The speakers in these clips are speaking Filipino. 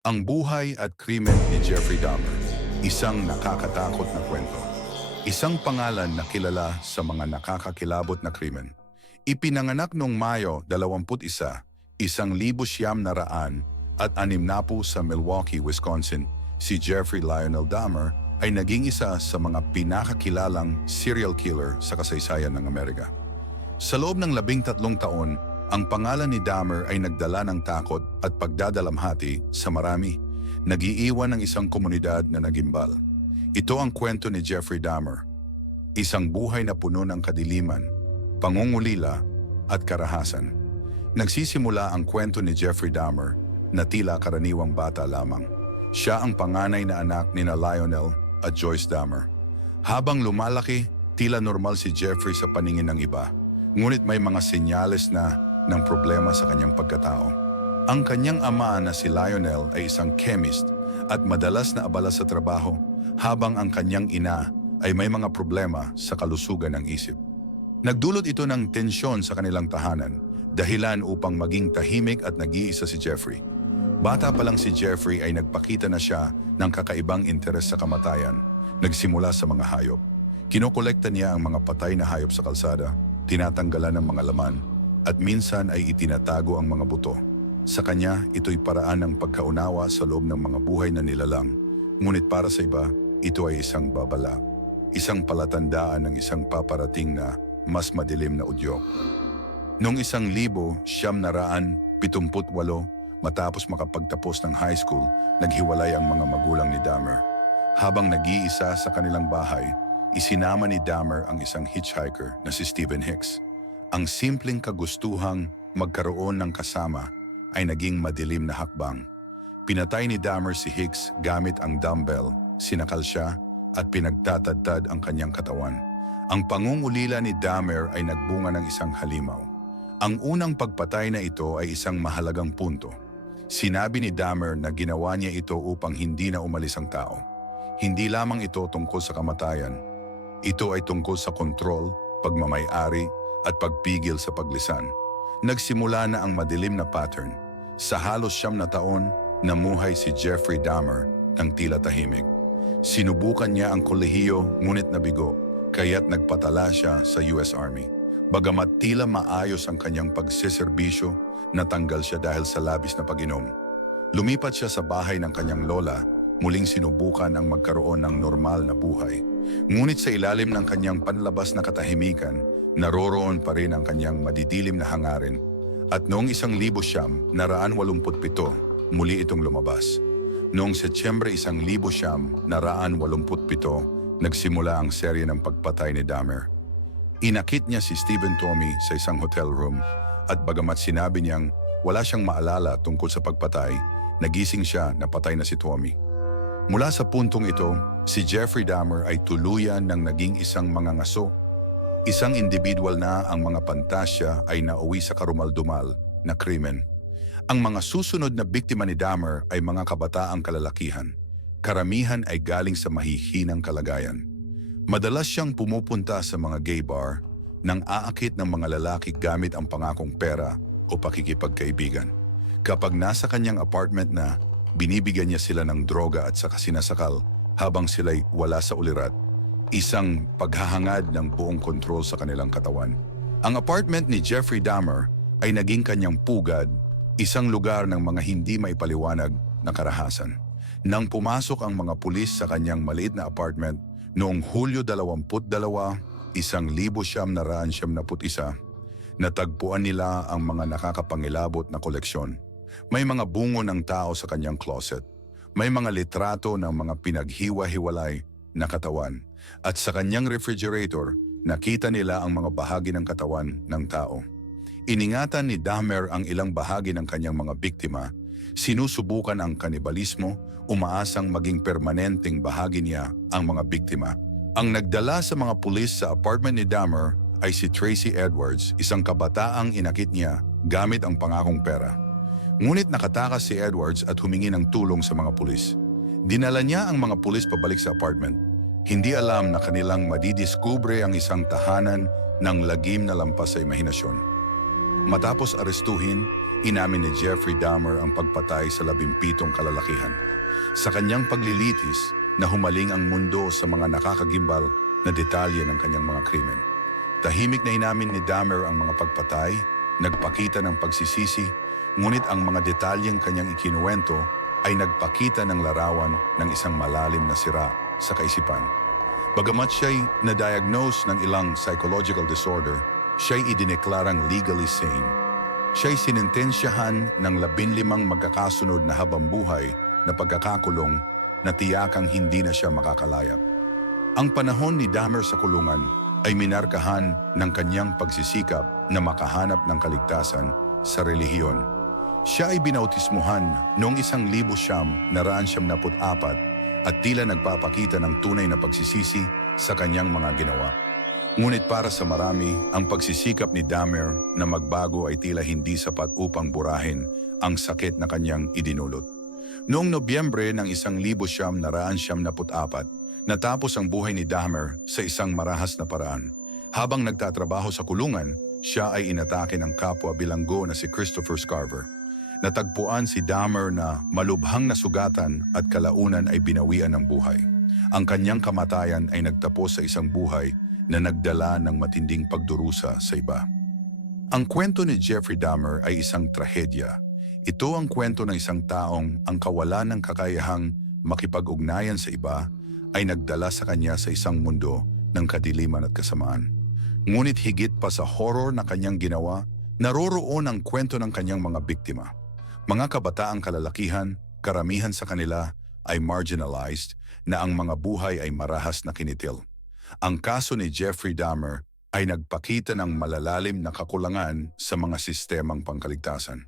Ang buhay at krimen ni Jeffrey Dahmer, isang nakakatakot na kwento. Isang pangalan na kilala sa mga nakakakilabot na krimen. Ipinanganak noong Mayo 21, 1900 at 60 sa Milwaukee, Wisconsin, si Jeffrey Lionel Dahmer ay naging isa sa mga pinakakilalang serial killer sa kasaysayan ng Amerika. Sa loob ng 13 taon, ang pangalan ni Dahmer ay nagdala ng takot at pagdadalamhati sa marami, nag-iiwan ng isang komunidad na nagimbal. Ito ang kwento ni Jeffrey Dahmer, isang buhay na puno ng kadiliman, pangungulila at karahasan. Nagsisimula ang kwento ni Jeffrey Dahmer na tila karaniwang bata lamang. Siya ang panganay na anak ni Lionel at Joyce Dahmer. Habang lumalaki, tila normal si Jeffrey sa paningin ng iba, ngunit may mga senyales na ng problema sa kanyang pagkatao. Ang kanyang ama na si Lionel ay isang chemist at madalas na abala sa trabaho, habang ang kanyang ina ay may mga problema sa kalusugan ng isip. Nagdulot ito ng tensyon sa kanilang tahanan, dahilan upang maging tahimik at nag-iisa si Jeffrey. Bata pa lang si Jeffrey ay nagpakita na siya ng kakaibang interes sa kamatayan, nagsimula sa mga hayop. Kinokolekta niya ang mga patay na hayop sa kalsada, tinatanggalan ng mga laman, at minsan ay itinatago ang mga buto. Sa kanya, ito'y paraan ng pagkaunawa sa loob ng mga buhay na nilalang. Ngunit para sa iba, ito ay isang babala. Isang palatandaan ng isang paparating na mas madilim na udyok. Noong 1978, matapos makapagtapos ng high school, naghiwalay ang mga magulang ni Dahmer. Habang nag-iisa sa kanilang bahay, isinama ni Dahmer ang isang hitchhiker na si Stephen Hicks. Ang simpleng kagustuhang magkaroon ng kasama ay naging madilim na hakbang. Pinatay ni Dahmer si Hicks gamit ang dumbbell, sinakal siya at pinagtatadtad ang kanyang katawan. Ang pangungulila ni Dahmer ay nagbunga ng isang halimaw. Ang unang pagpatay na ito ay isang mahalagang punto. Sinabi ni Dahmer na ginawa niya ito upang hindi na umalis ang tao. Hindi lamang ito tungkol sa kamatayan. Ito ay tungkol sa kontrol, pagmamay-ari, at pagpigil sa paglisan. Nagsimula na ang madilim na pattern. Sa halos 9 na taon, namuhay si Jeffrey Dahmer ng tila tahimik. Sinubukan niya ang kolehiyo ngunit nabigo, kaya't nagpatala siya sa US Army. Bagamat tila maayos ang kanyang pagseserbisyo, natanggal siya dahil sa labis na pag-inom. Lumipat siya sa bahay ng kanyang lola, muling sinubukan ang magkaroon ng normal na buhay. Ngunit sa ilalim ng kanyang panlabas na katahimikan, naroroon pa rin ang kanyang madidilim na hangarin. At noong 1987, muli itong lumabas. Noong Setyembre 1987, nagsimula ang serye ng pagpatay ni Dahmer. Inakit niya si Stephen Tommy sa isang hotel room at bagamat sinabi niyang wala siyang maalala tungkol sa pagpatay, nagising siya na patay na si Tommy. Mula sa puntong ito, si Jeffrey Dahmer ay tuluyan ng naging isang mangangaso. Isang individual na ang mga pantasya ay nauwi sa karumal-dumal na krimen. Ang mga susunod na biktima ni Dahmer ay mga kabataang kalalakihan. Karamihan ay galing sa mahihinang kalagayan. Madalas siyang pumupunta sa mga gay bar nang aakit ng mga lalaki gamit ang pangakong pera o pakikipagkaibigan. Kapag nasa kanyang apartment na, binibigyan niya sila ng droga at saka sinasakal habang sila'y wala sa ulirat, isang paghahangad ng buong kontrol sa kanilang katawan. Ang apartment ni Jeffrey Dahmer ay naging kanyang pugad, isang lugar ng mga hindi maipaliwanag na karahasan. Nang pumasok ang mga pulis sa kanyang maliit na apartment noong Hulyo 22, 1971, natagpuan nila ang mga nakakapangilabot na koleksyon. May mga bungo ng tao sa kanyang closet. May mga litrato ng mga pinaghiwa-hiwalay na katawan. At sa kanyang refrigerator, nakita nila ang mga bahagi ng katawan ng tao. Iningatan ni Dahmer ang ilang bahagi ng kanyang mga biktima. Sinusubukan ang kanibalismo, umaasang maging permanenteng bahagi niya ang mga biktima. Ang nagdala sa mga pulis sa apartment ni Dahmer ay si Tracy Edwards, isang kabataang inakit niya gamit ang pangakong pera. Ngunit nakatakas si Edwards at humingi ng tulong sa mga pulis. Dinala niya ang mga pulis pabalik sa apartment. Hindi alam na kanilang madidiskubre ang isang tahanan ng lagim na lampas sa imahinasyon. Matapos arestuhin, inamin ni Jeffrey Dahmer ang pagpatay sa 17 kalalakihan. Sa kanyang paglilitis na humaling ang mundo sa mga nakakagimbal na detalye ng kanyang mga krimen. Tahimik na inamin ni Dahmer ang mga pagpatay, nagpakita ng pagsisisi, ngunit ang mga detalyeng kanyang ikinuwento ay nagpakita ng larawan ng isang malalim na sira sa kaisipan. Bagamat siya'y na-diagnose ng ilang psychological disorder, siya'y idineklarang legally sane. Siya'y sinintensyahan ng 15 magkakasunod na habambuhay na pagkakakulong na tiyakang hindi na siya makakalayap. Ang panahon ni Dahmer sa kulungan ay minarkahan ng kanyang pagsisikap na makahanap ng kaligtasan sa relihiyon. Siya ay binautismuhan noong 1974 at tila nagpapakita ng tunay na pagsisisi sa kanyang mga ginawa. Ngunit para sa marami, ang pagsisikap ni Dahmer na magbago ay tila hindi sapat upang burahin ang sakit na kanyang idinulot. Noong Nobyembre ng 1974, natapos ang buhay ni Dahmer sa isang marahas na paraan. Habang nagtatrabaho sa kulungan, siya ay inatake ng kapwa bilanggo na si Christopher Scarver. Natagpuan si Dahmer na malubhang nasugatan at kalaunan ay binawian ng buhay. Ang kanyang kamatayan ay nagtapos sa isang buhay na nagdala ng matinding pagdurusa sa iba. Ang kwento ni Jeffrey Dahmer ay isang trahedya. Ito ang kwento ng isang taong ang kawalan ng kakayahang makipag-ugnayan sa iba ay nagdala sa kanya sa isang mundo ng kadiliman at kasamaan. Ngunit higit pa sa horror na kanyang ginawa, naroroon ang kwento ng kanyang mga biktima. Mga kabataang kalalakihan, karamihan sa kanila ay marginalized na ang mga buhay ay marahas na kinitil. Ang kaso ni Jeffrey Dahmer ay nagpakita ng malalalim na kakulangan sa mga sistemang pangkaligtasan.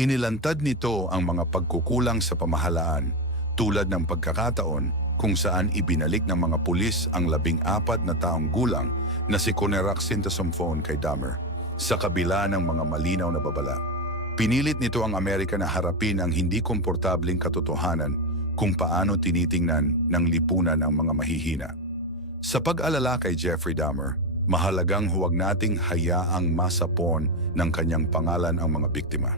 Inilantad nito ang mga pagkukulang sa pamahalaan tulad ng pagkakataon kung saan ibinalik ng mga pulis ang 14 na taong gulang na si Conerak Sintasomphone kay Dahmer sa kabila ng mga malinaw na babala. Pinilit nito ang Amerika na harapin ang hindi komportabling katotohanan kung paano tinitingnan ng lipunan ang mga mahihina. Sa pag-alala kay Jeffrey Dahmer, mahalagang huwag nating hayaang masapon ng kanyang pangalan ang mga biktima.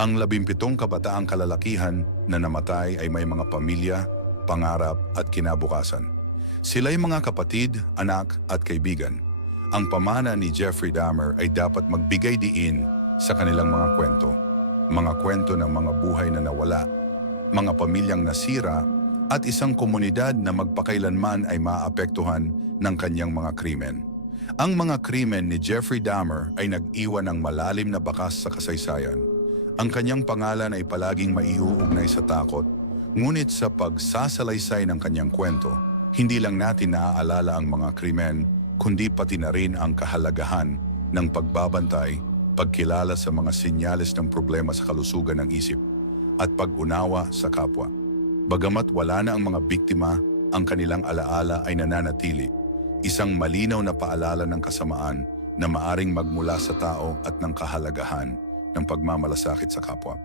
Ang 17 kabataang kalalakihan na namatay ay may mga pamilya, pangarap at kinabukasan. Sila'y mga kapatid, anak at kaibigan. Ang pamana ni Jeffrey Dahmer ay dapat magbigay diin sa kanilang mga kwento ng mga buhay na nawala, mga pamilyang nasira at isang komunidad na magpakailanman ay maapektuhan ng kanyang mga krimen. Ang mga krimen ni Jeffrey Dahmer ay nag-iwan ng malalim na bakas sa kasaysayan. Ang kanyang pangalan ay palaging maiuugnay sa takot, ngunit sa pagsasalaysay ng kanyang kwento, hindi lang natin naaalala ang mga krimen, kundi pati na rin ang kahalagahan ng pagbabantay, pagkilala sa mga senyales ng problema sa kalusugan ng isip, at pag-unawa sa kapwa. Bagamat wala na ang mga biktima, ang kanilang alaala ay nananatili, isang malinaw na paalala ng kasamaan na maaring magmula sa tao at ng kahalagahan ng pagmamalasakit sa kapwa.